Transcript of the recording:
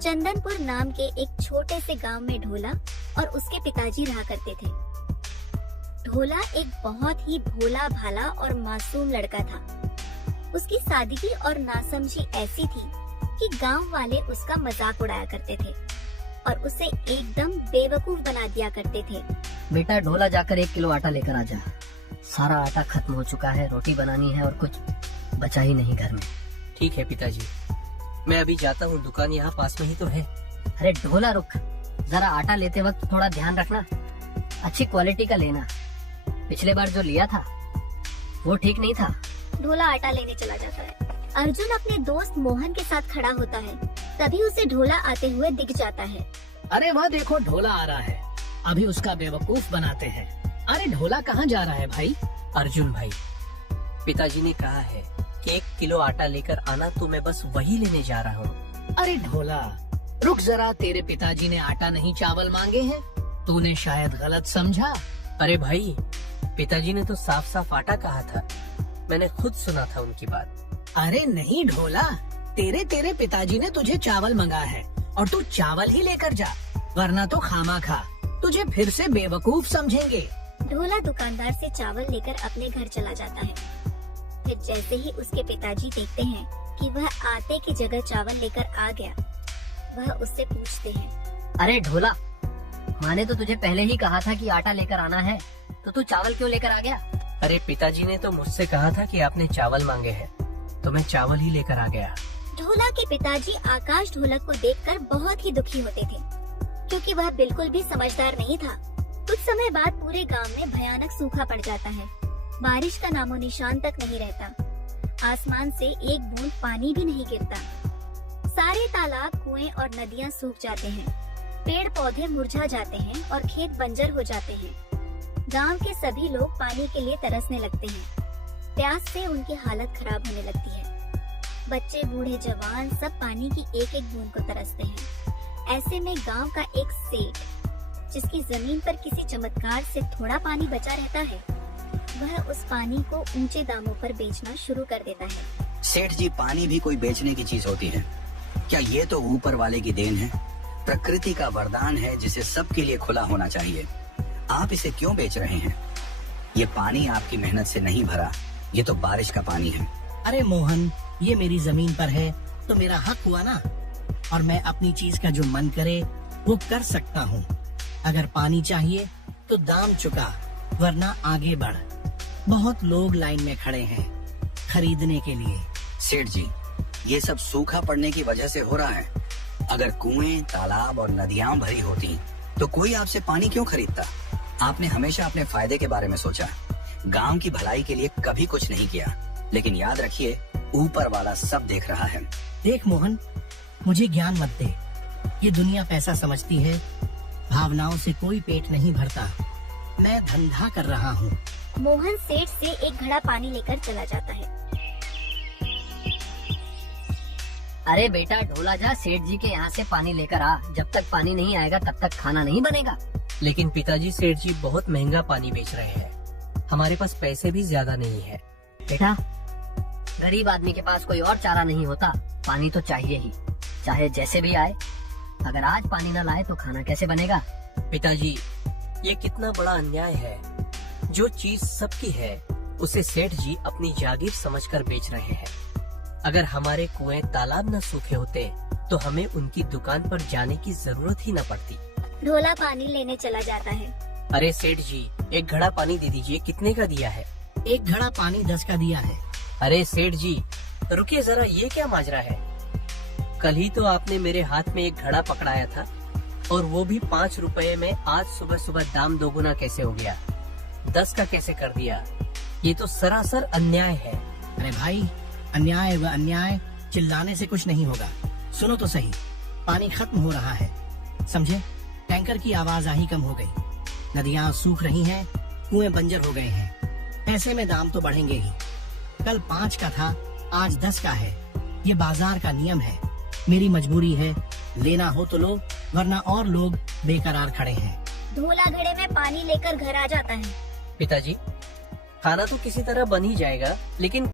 चंदनपुर नाम के एक छोटे से गांव में ढोला और उसके पिताजी रहा करते थे। ढोला एक बहुत ही भोला भाला और मासूम लड़का था। उसकी सादगी और नासमझी ऐसी थी कि गांव वाले उसका मजाक उड़ाया करते थे और उसे एकदम बेवकूफ बना दिया करते थे। बेटा ढोला जाकर 1 किलो आटा लेकर आ जा। सारा आटा खत्म हो चुका है, रोटी बनानी है और कुछ बचा ही नहीं घर में। ठीक है पिताजी, मैं अभी जाता हूँ, दुकान यहाँ पास में ही तो है। अरे ढोला रुक, जरा आटा लेते वक्त थोड़ा ध्यान रखना, अच्छी क्वालिटी का लेना। पिछले बार जो लिया था वो ठीक नहीं था। ढोला आटा लेने चला जाता है। अर्जुन अपने दोस्त मोहन के साथ खड़ा होता है, तभी उसे ढोला आते हुए दिख जाता है। अरे वह देखो ढोला आ रहा है, अभी उसका बेवकूफ बनाते हैं। अरे ढोला कहाँ जा रहा है भाई? अर्जुन भाई, पिताजी ने कहा है कि 1 किलो आटा लेकर आना, तो मैं बस वही लेने जा रहा हूँ। अरे ढोला रुक जरा, तेरे पिताजी ने आटा नहीं चावल मांगे हैं, तूने शायद गलत समझा। अरे भाई, पिताजी ने तो साफ साफ आटा कहा था, मैंने खुद सुना था उनकी बात। अरे नहीं ढोला, तेरे पिताजी ने तुझे चावल मंगा है और तू चावल ही लेकर जा, वरना तो खामा तुझे फिर से बेवकूफ समझेंगे। ढोला दुकानदार से चावल लेकर अपने घर चला जाता है। फिर जैसे ही उसके पिताजी देखते हैं कि वह आटे की जगह चावल लेकर आ गया, वह उससे पूछते हैं, अरे ढोला, माँ ने तो तुझे पहले ही कहा था कि आटा लेकर आना है, तो तू चावल क्यों लेकर आ गया? अरे पिताजी ने तो मुझसे कहा था कि आपने चावल मांगे हैं, तो मैं चावल ही लेकर आ गया। ढोला के पिताजी आकाश ढोलक को देखकर बहुत ही दुखी होते थे, क्योंकि वह बिल्कुल भी समझदार नहीं था। कुछ समय बाद पूरे गांव में भयानक सूखा पड़ जाता है। बारिश का नामो निशान तक नहीं रहता। आसमान से एक बूंद पानी भी नहीं गिरता। सारे तालाब, कुएं और नदियां सूख जाते हैं। पेड़ पौधे मुरझा जाते हैं और खेत बंजर हो जाते हैं। गांव के सभी लोग पानी के लिए तरसने लगते हैं। प्यास से उनकी हालत खराब होने लगती है। बच्चे, बूढ़े, जवान सब पानी की एक एक बूंद को तरसते हैं। ऐसे में गांव का एक सेठ, जिसकी जमीन पर किसी चमत्कार से थोड़ा पानी बचा रहता है, वह उस पानी को ऊंचे दामों पर बेचना शुरू कर देता है। सेठ जी, पानी भी कोई बेचने की चीज होती है क्या? ये तो ऊपर वाले की देन है, प्रकृति का वरदान है जिसे सबके लिए खुला होना चाहिए। आप इसे क्यों बेच रहे हैं? ये पानी आपकी मेहनत से नहीं भरा, ये तो बारिश का पानी है। अरे मोहन, ये मेरी जमीन पर है तो मेरा हक हुआ ना, और मैं अपनी चीज का जो मन करे वो कर सकता हूँ। अगर पानी चाहिए तो दाम चुका, वरना आगे बढ़। बहुत लोग लाइन में खड़े हैं खरीदने के लिए। सेठ जी, ये सब सूखा पड़ने की वजह से हो रहा है। अगर कुएं, तालाब और नदियां भरी होती तो कोई आपसे पानी क्यों खरीदता? आपने हमेशा अपने फायदे के बारे में सोचा, गांव की भलाई के लिए कभी कुछ नहीं किया। लेकिन याद रखिए, ऊपर वाला सब देख रहा है। देख मोहन, मुझे ज्ञान मत दे। ये दुनिया पैसा समझती है, भावनाओं से कोई पेट नहीं भरता। मैं धंधा कर रहा हूँ। मोहन सेठ से एक घड़ा पानी लेकर चला जाता है। अरे बेटा ढोला जा, सेठ जी के यहाँ से पानी लेकर आ। जब तक पानी नहीं आएगा तब तक खाना नहीं बनेगा। लेकिन पिताजी, सेठ जी बहुत महंगा पानी बेच रहे हैं, हमारे पास पैसे भी ज्यादा नहीं है। बेटा, गरीब आदमी के पास कोई और चारा नहीं होता, पानी तो चाहिए ही, चाहे जैसे भी आए। अगर आज पानी न लाए तो खाना कैसे बनेगा? पिताजी, ये कितना बड़ा अन्याय है। जो चीज सबकी है उसे सेठ जी अपनी जागीर समझकर बेच रहे हैं। अगर हमारे कुएं, तालाब न सूखे होते तो हमें उनकी दुकान पर जाने की जरूरत ही न पड़ती। ढोला पानी लेने चला जाता है। अरे सेठ जी, एक घड़ा पानी दे दीजिए, कितने का दिया है? एक घड़ा पानी 10 का दिया है। अरे सेठ जी रुकिए जरा, ये क्या माजरा है? कल ही तो आपने मेरे हाथ में एक घड़ा पकड़ाया था, और वो भी 5 रुपए में। आज सुबह सुबह दाम दोगुना कैसे हो गया? 10 का कैसे कर दिया? ये तो सरासर अन्याय है। अरे भाई, अन्याय व अन्याय चिल्लाने से कुछ नहीं होगा। सुनो तो सही, पानी खत्म हो रहा है, समझे? टैंकर की आवाज आ ही कम हो गई। नदियाँ सूख रही हैं, कुएं बंजर हो गए हैं। पैसे में दाम तो बढ़ेंगे ही। कल 5 का था, आज 10 का है। ये बाजार का नियम है, मेरी मजबूरी है। लेना हो तो लो, वरना और लोग बेकरार खड़े हैं। ढोला घड़े में पानी लेकर घर आ जाता है। पिताजी, खाना तो किसी तरह बन ही जाएगा, लेकिन